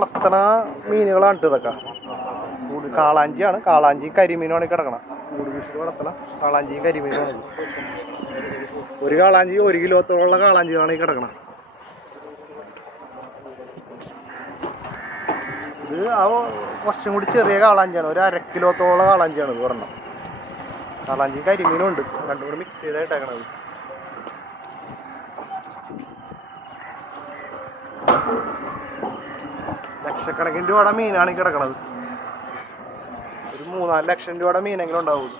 വളർത്തണ മീനുകളാണ് ഇതൊക്കെ. കാളാഞ്ചിയാണ്. കാളാഞ്ചി കരിമീനുമാണ് കിടക്കണ. കൂട് കൃഷി വളർത്തണ കാളാഞ്ചിയും കരിമീനുമാണ് ഒരു കാളാഞ്ചി ഒരു കിലോത്തോളമുള്ള കാളാഞ്ചികളാണ് ഈ കിടക്കണം. ഇത് ആ കുറച്ചും കൂടി ചെറിയ കാളാഞ്ചിയാണ്. ഒരു അര കിലോത്തോളം കാളാഞ്ചിയാണ് ഇത് പറഞ്ഞത് കാളാഞ്ചി കരിമീനും ഉണ്ട്. രണ്ടും കൂടി മിക്സ് ചെയ്തായിട്ടേക്കണത് ലക്ഷക്കണക്കിന് രൂപയുടെ മീനാണ് ഈ കിടക്കണത്. ഒരു മൂന്നാൽ ലക്ഷം രൂപയുടെ മീനെങ്കിലും ഉണ്ടാവും.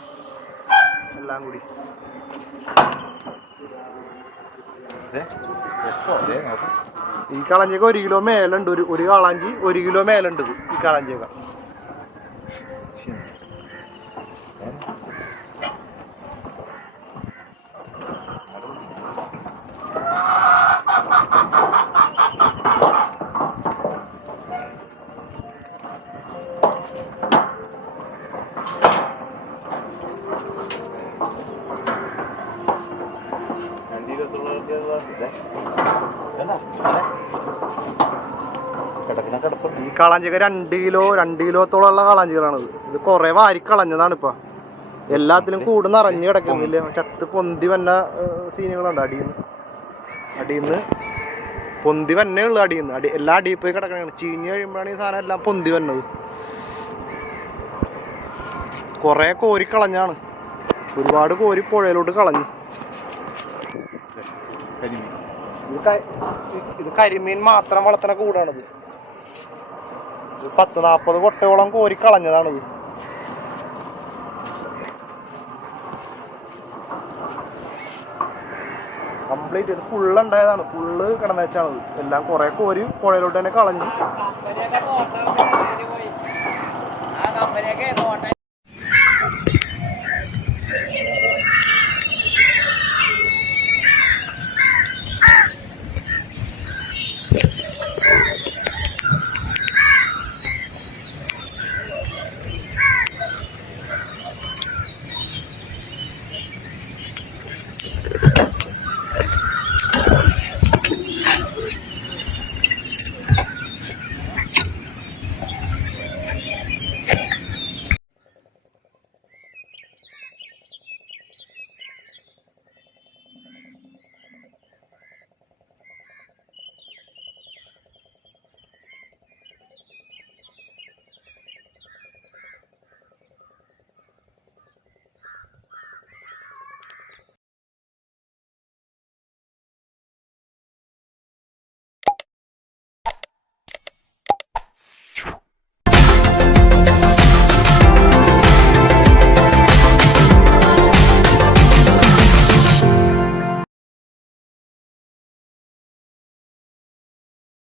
എല്ലാം കൂടി. ഈ കളഞ്ചിയൊക്കെ ഒരു കിലോ മേലുണ്ട്. ഒരു ഒരു കാളാഞ്ചി ഒരു കിലോ മേലുണ്ട് ഈ ഈ കളഞ്ചിയൊക്കെ. ഈ കാളാഞ്ചിയൊക്കെ രണ്ട് കിലോ രണ്ട് കിലോത്തോളമുള്ള കാളാഞ്ചികളാണിത്. ഇത് കുറെ വാരി കളഞ്ഞതാണ് ഇപ്പൊ എല്ലാത്തിലും കൂട് നിറഞ്ഞു കിടക്കുന്നില്ല ചത്ത് പൊന്തി വന്ന സീനുകളുണ്ട് അടിയിൽ നിന്ന് പൊന്തി വന്നേ ഉള്ളു അടിയിൽ നിന്ന് അടി എല്ലാ അടിയിൽ പോയി കിടക്കണ ചീഞ്ഞ് കഴിയുമ്പോഴാണ് ഈ സാധനം എല്ലാം പൊന്തി വന്നത്. കുറെ കോരി കളഞ്ഞാണ്. ഒരുപാട് കോരി പുഴയിലോട്ട് കളഞ്ഞു. കരിമീൻ. ഇത് ഇത് കരിമീൻ മാത്രം വളർത്തുന്ന കൂടാണിത്. ഇത് പത്ത് നാൽപ്പത് കൊട്ടയോളം കോരി കളഞ്ഞതാണിത്. കംപ്ലീറ്റ് ഇത് ഫുള്ള് ഉണ്ടായതാണ്. ഫുള്ള് കിടന്നേച്ചാണത് എല്ലാം കുറെ കോരി പുഴയിലോട്ട് തന്നെ കളഞ്ഞ്.